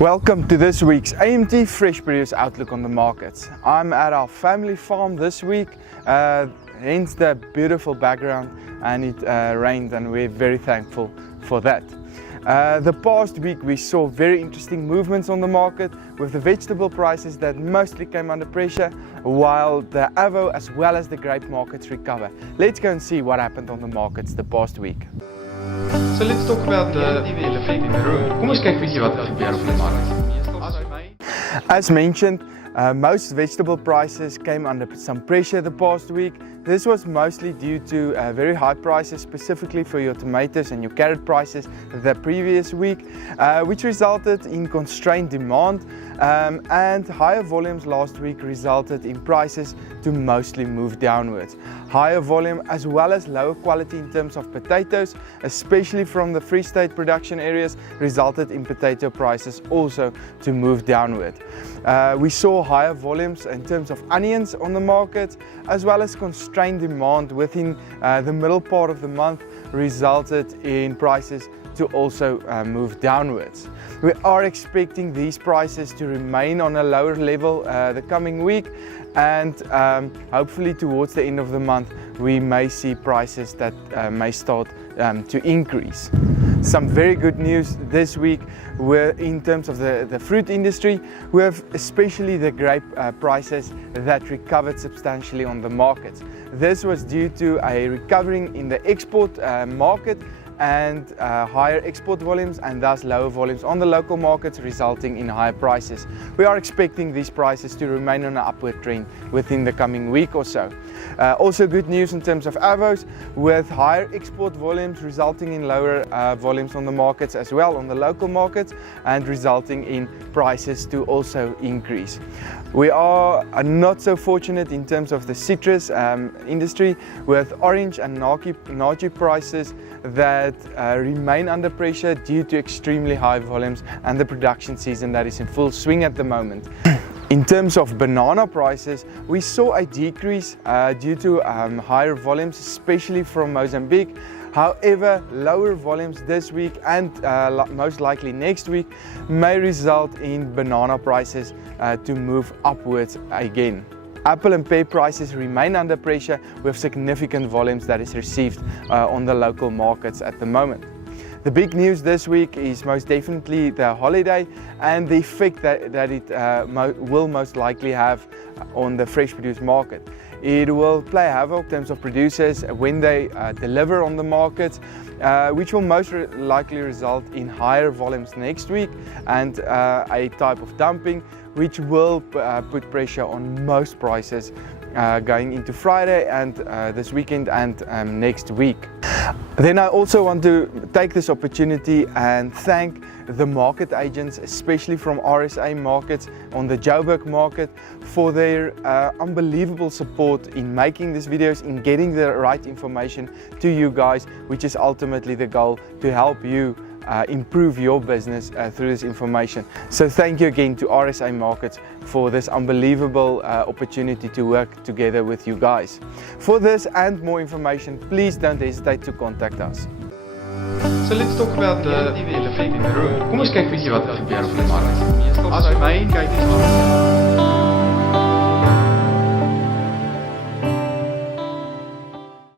Welcome to this week's AMT Fresh Produce Outlook on the markets. I'm at our family farm this week, hence the beautiful background, and it rained and we're very thankful for that. The past week we saw very interesting movements on the market with the vegetable prices that mostly came under pressure, while the Avo as well as the grape markets recover. Let's go and see what happened on the markets the past week. So let's talk about the elephant in the room. Kom ons kyk bietjie wat gebeur op die mark. As mentioned, most vegetable prices came under some pressure the past week. This was mostly due to very high prices, specifically for your tomatoes and your carrot prices the previous week, which resulted in constrained demand, and higher volumes last week resulted in prices to mostly move downwards. Higher volume as well as lower quality in terms of potatoes, especially from the Free State production areas, resulted in potato prices also to move downward. We saw higher volumes in terms of onions on the market, as well as constrained demand within the middle part of the month resulted in prices to also move downwards. We are expecting these prices to remain on a lower level the coming week, and hopefully towards the end of the month we may see prices that may start to increase. Some very good news this week were in terms of the fruit industry. We have especially the grape prices that recovered substantially on the markets. This was due to a recovering in the export market and higher export volumes, and thus lower volumes on the local markets, resulting in higher prices. We are expecting these prices to remain on an upward trend within the coming week or so. Also good news in terms of avos, with higher export volumes resulting in lower volumes on the markets as well on the local markets, and resulting in prices to also increase. We are not so fortunate in terms of the citrus industry, with orange and naartjie prices that remain under pressure due to extremely high volumes and the production season that is in full swing at the moment. In terms of banana prices, we saw a decrease due to higher volumes, especially from Mozambique. However, lower volumes this week and most likely next week may result in banana prices to move upwards again. Apple and pear prices remain under pressure with significant volumes that is received on the local markets at the moment. The big news this week is most definitely the holiday and the effect that it will most likely have on the fresh produce market. It will play havoc in terms of producers when they deliver on the markets, which will most likely result in higher volumes next week and a type of dumping, which will put pressure on most prices going into Friday and this weekend and next week. Then I also want to take this opportunity and thank the market agents, especially from RSA Markets on the Joburg market, for their unbelievable support in making these videos, in getting the right information to you guys, which is ultimately the goal, to help you improve your business through this information. So thank you again to RSA Markets for this unbelievable opportunity to work together with you guys. For this and more information, please don't hesitate to contact us. So let's talk about the elephant in the room. Kom ons kyk bietjie wat gebeur op die mark. As my kyk is